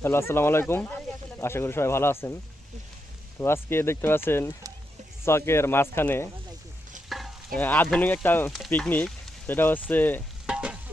Hello, আসসালামু আলাইকুম। আশা করি সবাই ভালো আছেন। তো আজকে দেখতে পাচ্ছেন চকের মাঝখানে আধুনিক একটা পিকনিক সেটা হচ্ছে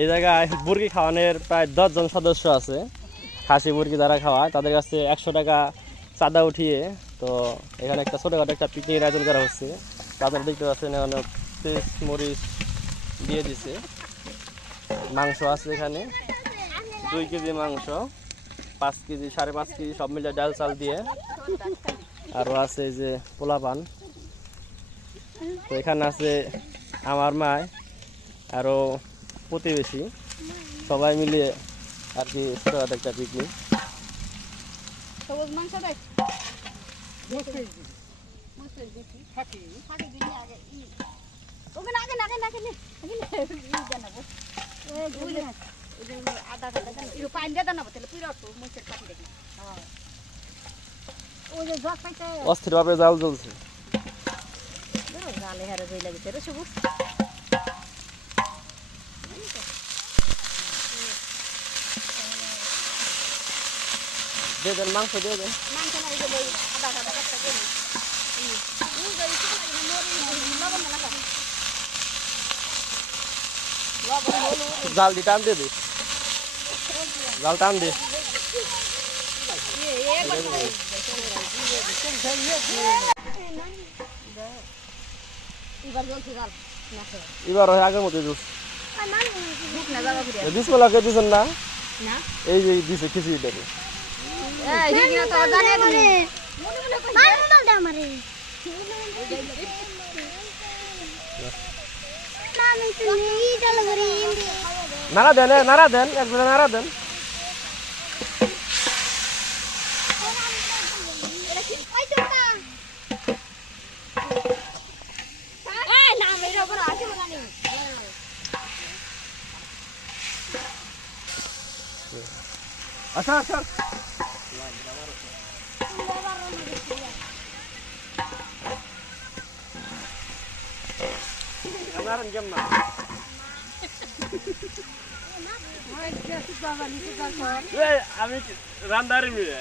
এই জায়গায় মুরগি খাওয়ানোর প্রায় দশজন সদস্য আছে। খাসি মুরগি যারা খাওয়ায়, তাদের কাছে একশো টাকা চাঁদা উঠিয়ে, তো এখানে একটা ছোটোখাটো একটা পিকনিকের আয়োজন করা হচ্ছে। তাদের দেখতে পাচ্ছেন এখানে পেঁয়াজ মরিচ দিয়ে দিছে। মাংস আছে এখানে। দুই কেজি মাংস পাঁচ কেজি সাড়ে পাঁচ কেজি সব মিলে ডাল চাল দিয়ে। আরও আছে এই যে পোলা পান। তো এখানে আছে আমার মায় আরও প্রতিবেশী। সবাই মিলিয়ে আর কি একটা পিকনিক। ওখানে আগে আগে না আগে নে। আগে আদা ইরো পানি দিয়ে জানাব তাহলে পুরো মুখের পাটি দেখি ওই যে জগ পাইতে অস্থিরভাবে জাল জ্বলছে। জালে হারে জই লাগিছে রে সবুজ দিয়ে দেন, মাংস দিয়ে দেন। মাংস না এই যে আদা আদা কাটতে দেন জাল দিয়ে টান দিয়ে দিস জাল টান দে। এবার হয় আগের মতো জুস। না? দিছেন এই যে দিছে খিচুড়ি দেবে এই হিগিনা তো জানে তুমি। মার মোবাইল দে আমারে মামি তুমি ইটাল করে ইন্দি নাড়া দেন এ, নাড়া দেন একজনে নাড়া দেন এটা কি পাইছো না এই না মেরে উপর আসি বলা নেই আচ্ছা আচ্ছা। না। এই, আমি রান্দারি মিলে।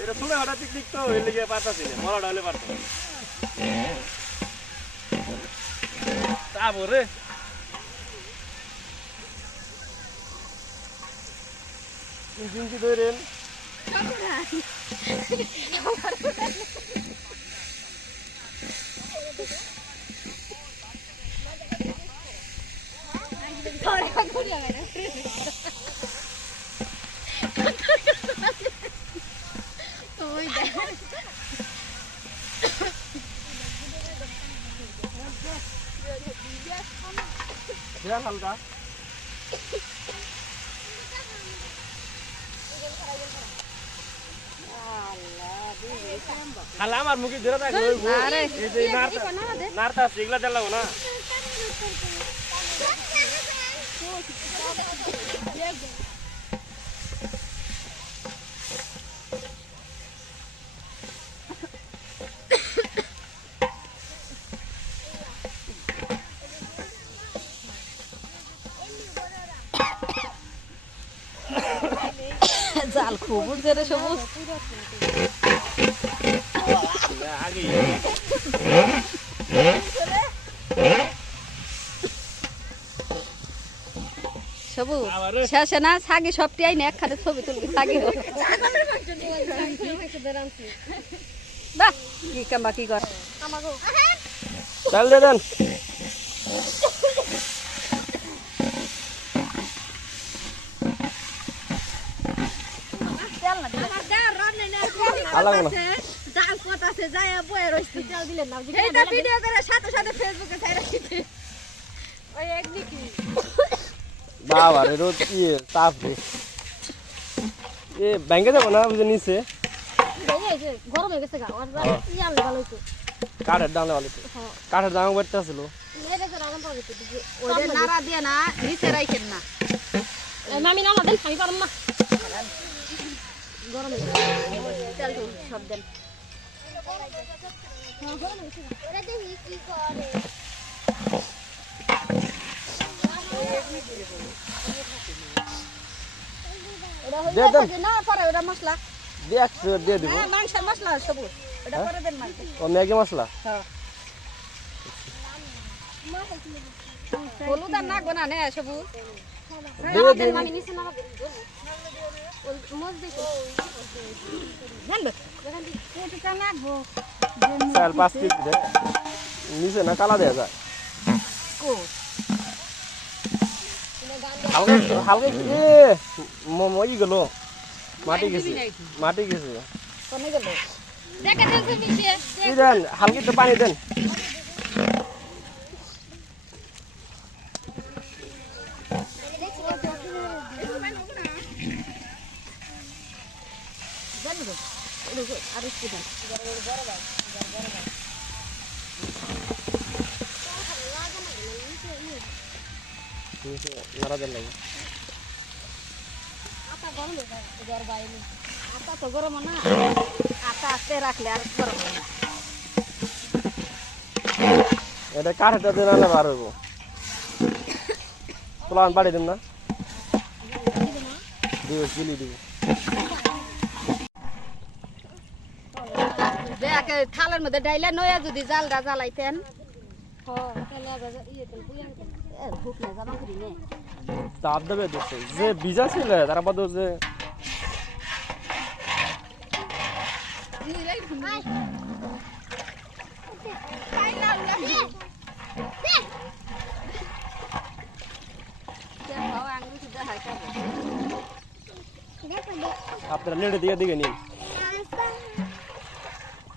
এটা ছোটো খাটো পিকনিক তো ওই লিগে পারতাছি না মরাটা হলে পারতাম তারপরে চিনকি ধরেন ওই দেখ খালা আমার মুখে ধরে থাকে। আরে, এই যে নারতা নারতা সিগলা এগুলা না। খুব উঠছে রে সবুজ আগে সবুজ। আবারে। শেষে না ছাগি সবটি আইনে একখানে ছবি তুলবি, ছাগি বাহ, কি কাম্বা কি কর। আলাগো না জাল পথ আছে যায় বয়ে রইছি জাল দিলেন না এইটা ভিডিও করে সাথে সাথে ফেসবুকে ছাইরা দিতে ওই এক নাকি বাবা রে রোদ ইয়ে তাপ রে। এ ব্যাংকে যাব না? বুঝে নিচে। গরম হয়ে গেছে গা আর। ইয়াল ভালো হইতো। কাঠের দাম ভালো তো কাঠের দাম বাড়তে আসলো মেরে করে আরাম পাবে তো ওই নাড়া দিয়ে না নিচে রাখেন না। মামি না দেন আমি পারম না। গরম হয়ে গেছে। তো সব দেন হ্যাঁ করে দেন ম্যাগি মশলা? হ্যাঁ। হলুদ আর না নে সবুজ। দিয়ে দিন মামি নিচে নামা দেন মোজ দেখো জানবে কোটিটা নাকবো চাল পাঁচ কেজি দে নিচে না কালা দেওয়া যায় কো হালকা একটু হালকা একটু এ ম- ই গেল মাটি গেছে মাটি গেছে কোনে গেল দেখে দেন তুমি মিশে এই দেন হালকা একটু পানি দেন আর একটু দেন নাড়া দেন লাগে আটা গরম জ্বর বাইরে আটা তো গরম না আটা আস্তে রাখলে আর গরম না এটা কাঠটা পোলান বাড়ি দেন না দিব চিলি দিব দেখ থালের মধ্যে ডাইলে নয়া যদি জালটা জ্বালাইতেন। হ্যাঁ তাহলে আবার ইয়ে তেল পুয়া তেল এ ভুক না জামা করি নে। চাপ দেবে দিচ্ছে যে ভিজা ছিল তার বাদ যে আপনারা নেড়ে দিয়ে দিকে নিন জামা ঘরে থাকলে থুয়ে দিবেন এতে নেই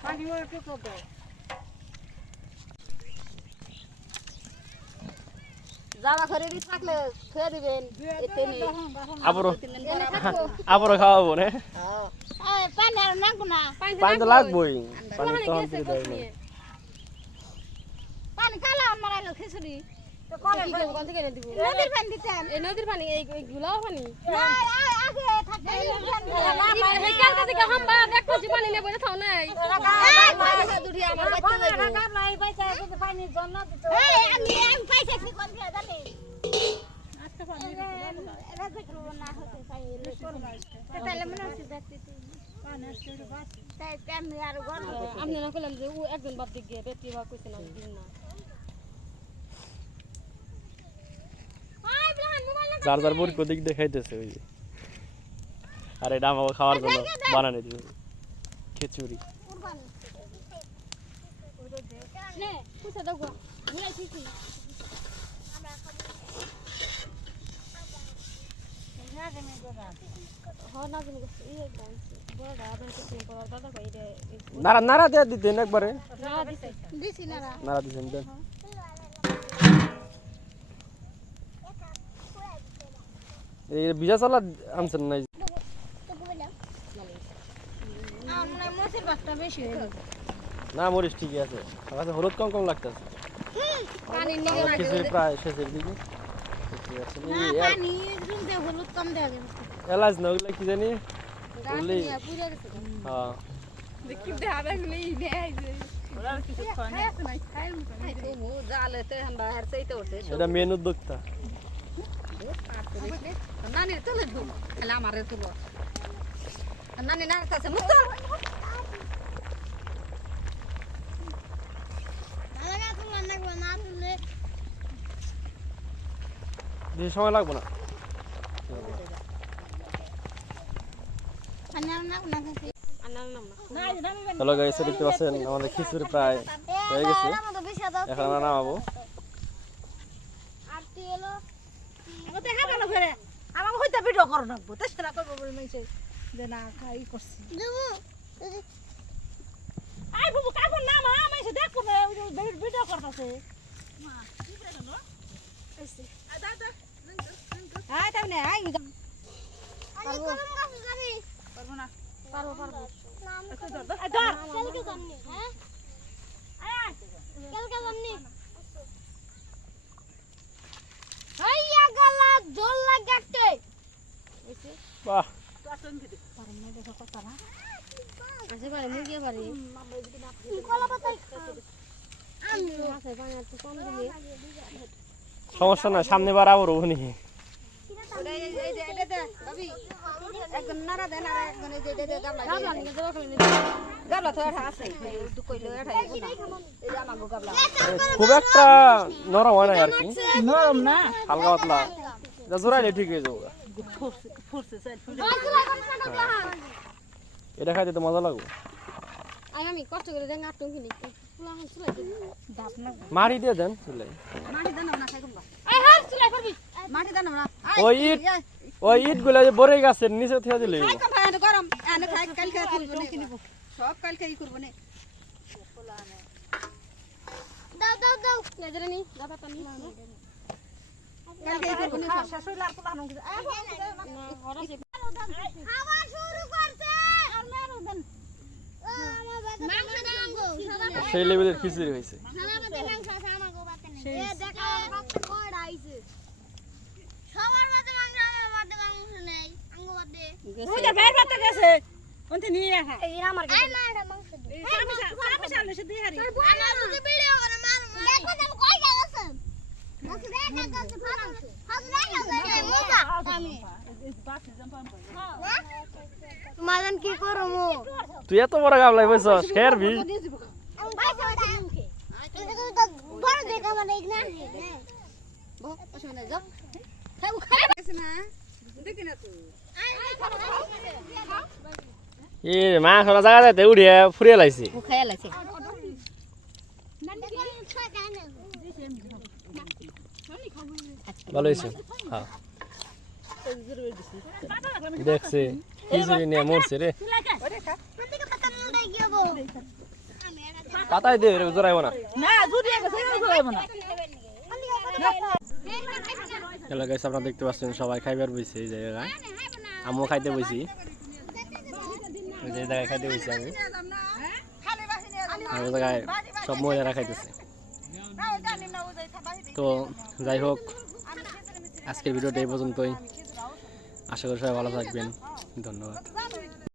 আবারও খাওয়াবো না? পানি তো লাগবোই। পানি না পানি কালা আমার আইলো খিচুড়ি। তো নদীর পানি দিতেন। এই নদীর পানি এই গুলাও পানি? আগে থেকে হাম্বা দেখো যে পানি থাও নাই আমি না কইলাম যে ও একজন বাদ দিক গিয়ে বেটি বা কইছে না দিন না যার বুড়ি কোদিক দেখাইতেছে ওই যে। আর খাওয়ার জন্য বানানো দিবে। খিচুড়ি। নে পুছে দাও গো ঘুরাই ঠিকই না জানি ডান্স বড় দাদা কিছু বড় দাদা কই রে নাড়া নাড়া দিয়ে দিতেন একবারে। না দিছে দিছি না নাড়া দিতেন এই ভিজা চালা আনছেন নাই আমার মসের বেশি হয়ে গেছে। না মরিচ ঠিকই আছে। আমার কাছে হলুদ কম কম লাগতেছে। পানি আমার খিচুড়ি প্রায় শেষের দিকে। না পানি রুম দিয়ে হলুদ কম দেওয়া যাবে এলাচ না ওগুলো কি জানি? ওগুলি হ্যাঁ। উঠে এটা মেন উদ্যোক্তা। নানির তুলে দু খালি আমারে তুলো। নানি কাছে বেশি সময় লাগবে না। না হ্যালো গাইস দেখতে পাচ্ছেন আমাদের খিচুড়ি প্রায় হয়ে গেছে। এখন আমরা নামাবো। আমাকে হইতে ভিডিও করো নাকবো তেষ্টা করব বলে মেয়েছে যে না খাই করছি আই বুবু কাকুর নাম আমি এসে দেখব ভিডিও করতেছে আয় না আই পারব। পারব না। পারব পারব। আয় ধর। সমস্যা না সামনে বার আবার ওখানে খুব একটা নরম হয় না আর কি নরম না হালকা পাতলা জোরাইলে ঠিক হয়ে যাব এটা খাইতে তো মজা লাগবে আই আমি কষ্ট করে মাটি দাও না ওই ইট ওই ইটগুলো যে বরে গাছের নিচে থেকে দিলে খাই কম ভাই গরম এনে খাই কাল খাই করব সব কাল খাই করব না। দাও দাও দাও। নেজরে নি দাদা তুমি কাল খাই করব না শাশুড়ি লার পোলা নং খাওয়া শুরু করছে। আর মেরু দেন মাংস দাও। সবার সেই লেভেলের খিচুড়ি হয়েছে সবার মাঝে মাংস আছে আমাগো বাতে নেই এ দেখা রক্ত কয়টা আইছে সবার মাঝে মাংস আমার বাতে মাংস নেই আঙ্গো ওটা বাইর বাতে গেছে। ওনতে নিয়ে আসা এই আমার কাছে মাংস দে। সে দুই হারি। আমার ভিডিও করে মার দেখো কই গেছে গেছে গেছে তুই এত বড় গাবলাই বসছ খের বি বড় দেখা মানে না গেছে না দেখি না তুই এ মা সোনা জায়গা যাইতে উড়িয়ে ফুরিয়ে লাইছি। খাইয়া ভালো হয়েছে হ্যাঁ দেখছে খিচুড়ি নিয়ে মরছে রে পাতায় দে জোরাইব না। না জুড়িয়ে গেছে জুড়াইব না। হ্যালো গাইস আপনারা দেখতে পাচ্ছেন সবাই খাইবার বইছে এই জায়গায়। আমিও খাইতে বইছি। যে জায়গায় খাইতে বসছি আমি। আর ওই জায়গায় সব মহিলারা খাইতেছে। তো যাই হোক আজকের ভিডিওটা এই পর্যন্তই। আশা করি সবাই ভালো থাকবেন। ধন্যবাদ।